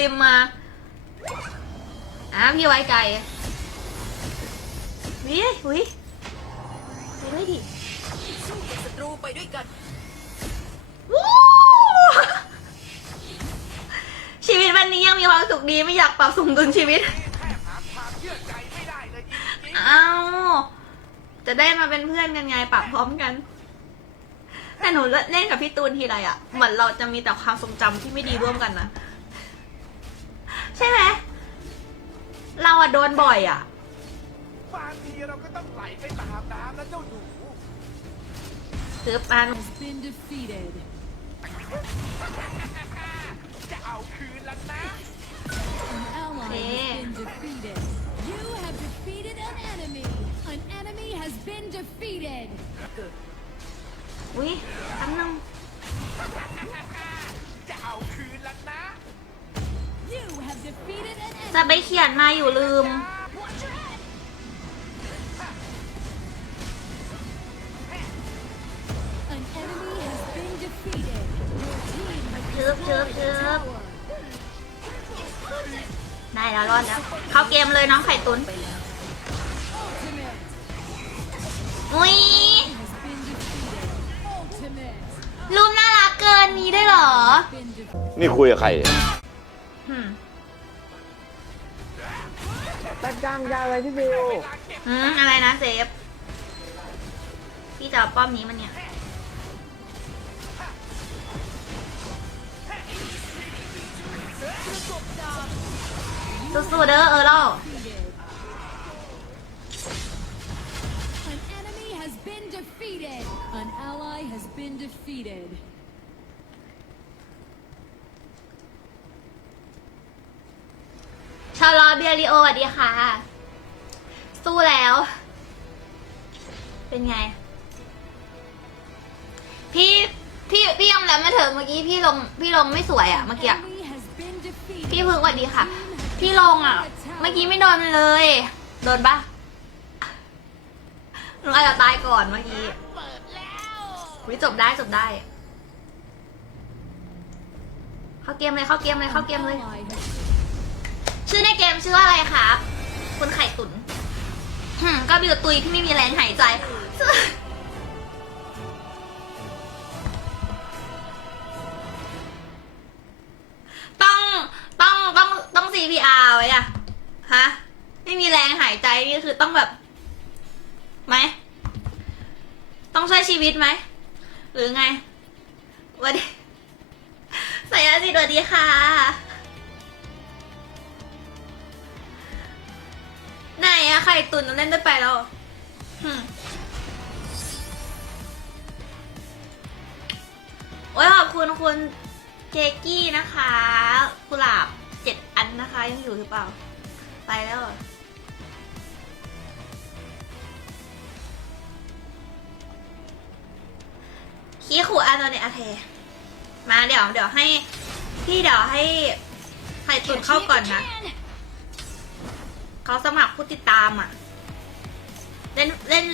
ลิมมา อะพี่ไว้ใจวิวิไปด้วยดิสู้กับศัตรูไปด้วยกันวู้ชีวิตวันนี้ยังมีความสุขดีไม่อยากปรับสมดุลชีวิต แทบหาความเชื่อใจไม่ได้เลยจริงอ้าจะได้มาเป็นเพื่อนกันไงปรับพร้อมกัน แต่หนูเล่นกับพี่ตูนทีไรอะเหมือนเราจะมีแต่ความทรงจำที่ไม่ดีร่วมกันนะ ใช่ไหมเราอะโดนบ่อยอะๆบางทีเราก็ต้องไหลไปตามน้ำนะเจ้าหนูซื้อปัน has been defeated. จะเอาคืนแล้วนะ An ally Yeah. has been defeated. You have defeated an enemy. An enemy has been defeated. อุ้ยอันนึง จะ enemy. ไปเขียนมาอยู่ลืม Watch your head. An enemy has been defeated. Your team has ชึบชึบ destroyed ชึ a บ tower. ได้แล้วรอดแล้ว เข้าเกมเลยน้องไข่ตุน Ultimate อุ้ย has been defeated. Ultimate รูปน่ารักเกินมีได้วยเหรอ been defeated. นี่คุยกับใคร ตัดกลางยาวเลยพี่บิวอืมอะไรนะเซฟ พี่จะเอาป้อมนี้มันเนี่ย สู้ๆเด้อเออเล่า An enemy has been defeated. An ally has been defeated. ชาวลอ เบียริโอสวัสดีค่ะ สู้แล้ว เป็นไง พี่พี่พี่ยอมรับมาเถอะเมื่อกี้พี่ลงพี่ลงไม่สวยอะเมื่อกี้พี่พึ่งสวัสดีค่ะ พี่ลงอะเมื่อกี้ไม่โดนมันเลย โดนปะหนูอาจจะตายก่อนเมื่อกี้วิจบได้จบได้ เข้าเกมเลยเข้าเกมเลยเข้าเกมเลย ชื่อในเกมชื่ออะไรครับคุณไข่ตุนหืมก็บิวตุยที่ไม่มีแรงหายใจต้องต้องต้องต้อง CPR ไว้อะฮะ ไม่มีแรงหายใจนี่คือต้องแบบไหม ต้องช่วยชีวิตไหม หรือไงสวัสดีสายอาสิสวัสดีค่ะ ข่ตุนเล่นได้ไปแล้วหึโอ้ยขอบคุณคุณเจกี้นะคะ กุหลาบเจ็ดอันนะคะ ยังอยู่หรือเปล่า ไปแล้วขี้ขู่อันตัวเนี่ยโอเคมาเดี๋ยวเดี๋ยวให้ พี่เดี๋ยวให้ไข่ตุนเข้าก่อนนะ เขาสมัครผู้ติดตามอะ เล่นเล่น